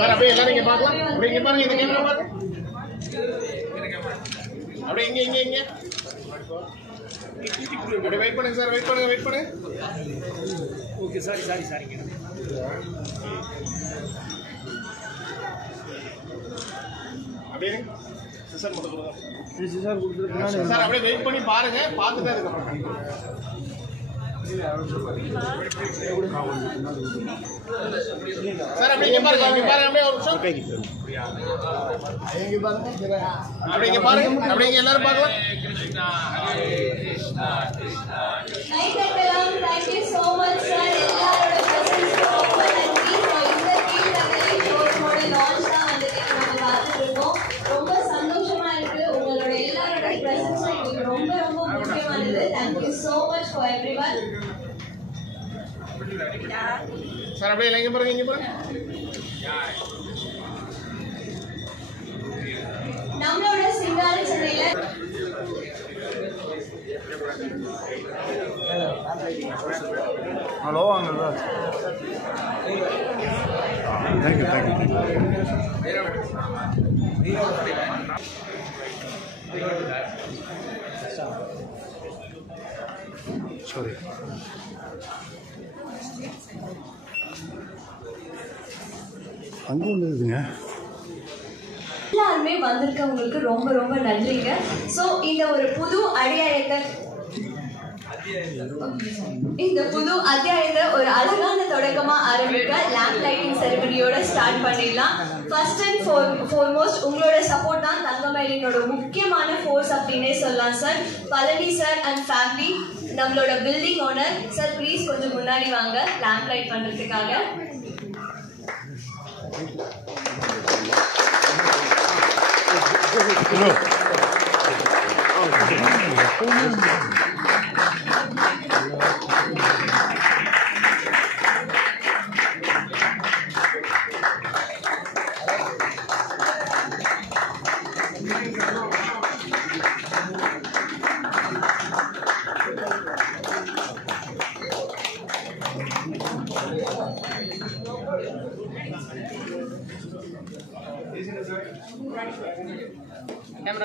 Sir அப்படியே எல்லாரும் இங்க பார்க்கலாம். அப்படியே இங்க பாருங்க, இந்த கேமரா பாருங்க. அப்படியே இங்க இங்க இங்க அப்படியே வெயிட் பண்ணுங்க சார், வெயிட் பண்ணுங்க. ஓகே, சாரிங்க. அப்படியே சிஸ்டர் மட்டும் கொடுங்க. சிஸ்டர் கொடுத்துருக்காங்க சார். அப்படியே வெயிட் பண்ணி பாருங்க, பார்த்துட்டு அதுக்கப்புறம் சார் அப்படியே இங்க பாருங்க, அப்படியே ஒரு நிமிஷம் அப்படியே இங்க பாருங்க, அப்படியே எல்லாரும் பார்க்கலாம். Thank you so much sir. எல்லாரோட பிரசன்ஸ்க்கு ரொம்ப நன்றி. இந்த கீழ் ஷோஸ் மோட லான்ச் தான் வந்துட்டு நம்ம பார்த்துட்டு இருக்கோம். ரொம்ப சந்தோஷமா இருக்கு. உங்களோட எல்லாரோட பிரசன்ஸ் எங்களுக்கு ரொம்ப ரொம்ப முக்கியமானது. Thank you so much for everyone. Sir அப்படியே இங்க பாருங்க. நம்மளோட சிங்கார சென்னையில ஹலோ வாங்க. தேங்க்யூ. சாரி. அங்கே ஒன்று இருக்குதுங்க. எல்லாருமே வந்திருக்கவங்களுக்கு ரொம்ப ரொம்ப நன்றிங்க. ஸோ இந்த ஒரு புது அத்தியாயத்தை ஒரு அழகான தொடக்கமா ஆரம்பிக்க லேம்ப் லைட்டிங் செரிமனியோட ஸ்டார்ட் பண்ணிடலாம். ஃபர்ஸ்ட் அண்ட் ஃபோர்மோஸ்ட் உங்களோட சப்போர்ட் தான் தங்கமயிலினோட முக்கியமான ஃபோர்ஸ் அப்படின்னே சொல்லலாம் sir. Palani sir and family, நம்மளோட பில்டிங் ஓனர் சார், ப்ளீஸ் கொஞ்சம் முன்னாடி வாங்க லேம்ப் லைட் பண்றதுக்காக.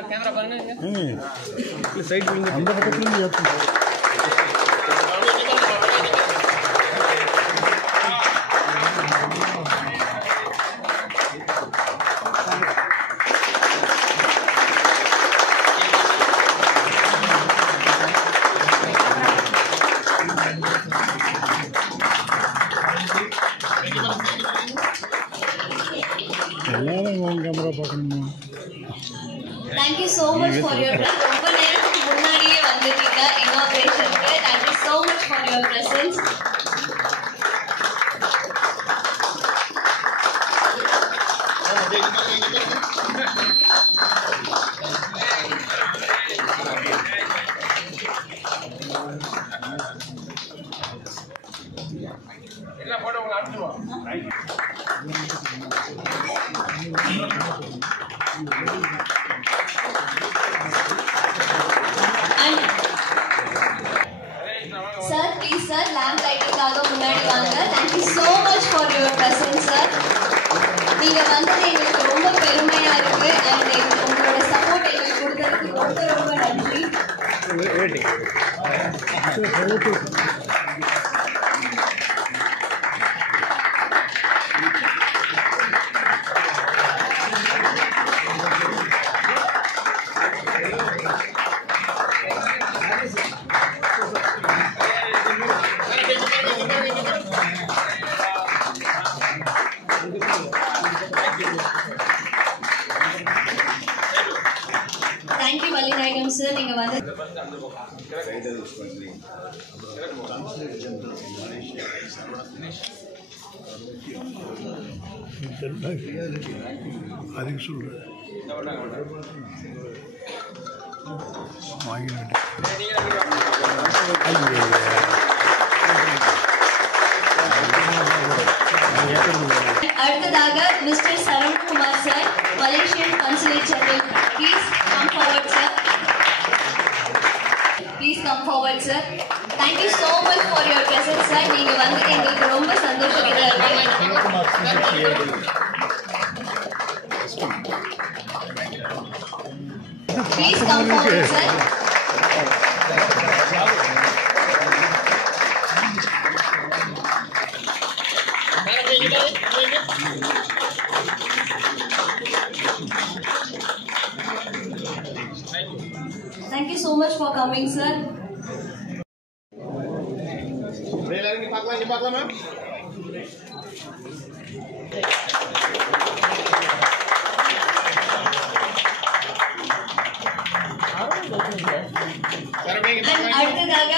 கேமரா பாருங்க. சைட் அந்த பக்கத்துல பார்க்கணுமா? Thank you so much for your presence. ரொம்ப நேரத்துக்கு முன்னாடியே வந்துட்டீங்க இனாகிரேஷனுக்கு. Thank you so much for your presence. எல்லாம் போட்டு உங்களை அனுப்பிடுவோம். Sir, please sir, lamp lighting-காக முன்னாடி வாங்க. Thank you so much for your presence, sir. நீங்க வந்தது எங்களுக்கு ரொம்ப பெருமையா இருக்கு and உங்களோட சப்போர்ட் எங்களுக்கு கொடுத்ததுக்கு ரொம்ப நன்றி. Thank you Valinayagam sir, நீங்க வந்து அதுக்கு சொல்கிறேன் வாங்கினேன். அடுத்ததாக mister Saravanakumar sir, Malaysian consulate general. Please come forward sir. Please come forward sir. Thank you so much for your presence sir. நீங்க வந்து எங்களுக்கு ரொம்ப சந்தோஷமா இருக்கு. Please come forward sir. Thank you so much for coming sir. எல்லாரும் இங்க பார்க்கலாமா? அடுத்ததாக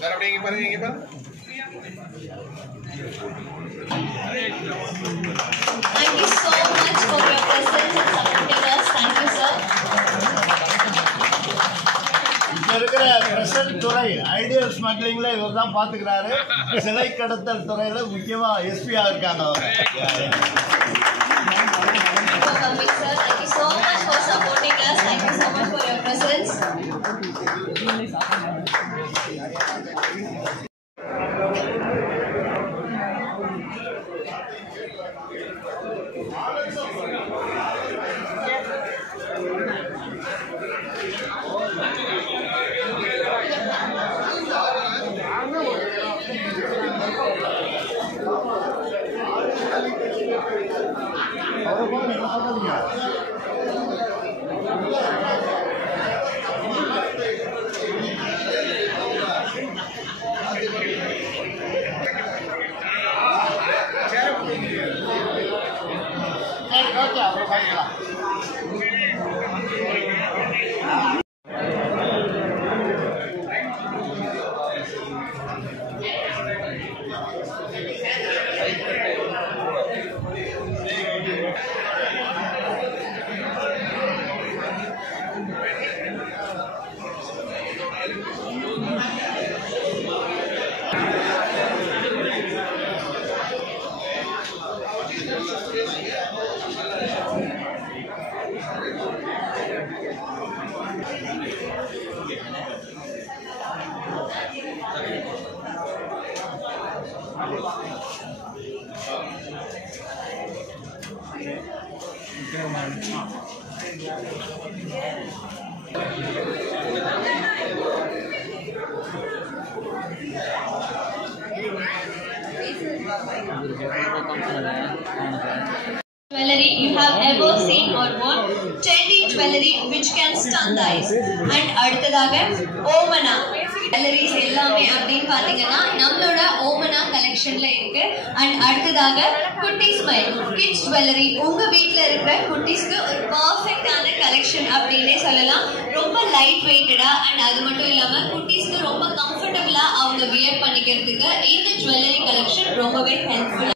சார் அப்படியே இங்க பாருங்க, இங்க பாருங்க. Thank you so much for your presence and supporting us. Thank you sir. இங்க இருக்கிற பிரசன்ட் துறை ஐடியல் ஸ்மக்லிங்ல இவர் தான் பாத்துக்கிறாரு. சிலை கடத்தல் துறையில முக்கியமா எஸ்பியா இருக்காங்க அவங்க. For coming sir. Thank you so much for supporting us. Thank you so much for your presence. Okay, அப்புறம் பாக்கலாம். jewelry you have ever seen or worn. Trendy jewelry which can stun the eyes. And அடுத்ததாக ஓமனா jewelleries எல்லாமே அப்படின்னு பாத்தீங்கன்னா நம்மளோட ஓமனா கலெக்ஷன்ல இருக்கு. And அடுத்ததாக குட்டி ஸ்மைல் கிட்ஸ் ஜுவல்லரி, உங்க வீட்ல இருக்கிற குட்டீஸ்க்கு ஒரு பெர்ஃபெக்ட்டான கலெக்ஷன் அப்படின்னே சொல்லலாம். ரொம்ப லைட் வெயிட்டடா அண்ட் அது மட்டும் இல்லாம குட்டீஸ்க்கு ரொம்ப கம்ஃபர்டபுளா அவங்க வியர் பண்ணிக்கிறதுக்கு இந்த ஜுவல்லரி கலெக்ஷன் ரொம்பவே ஹெல்ப்ஃபுல்.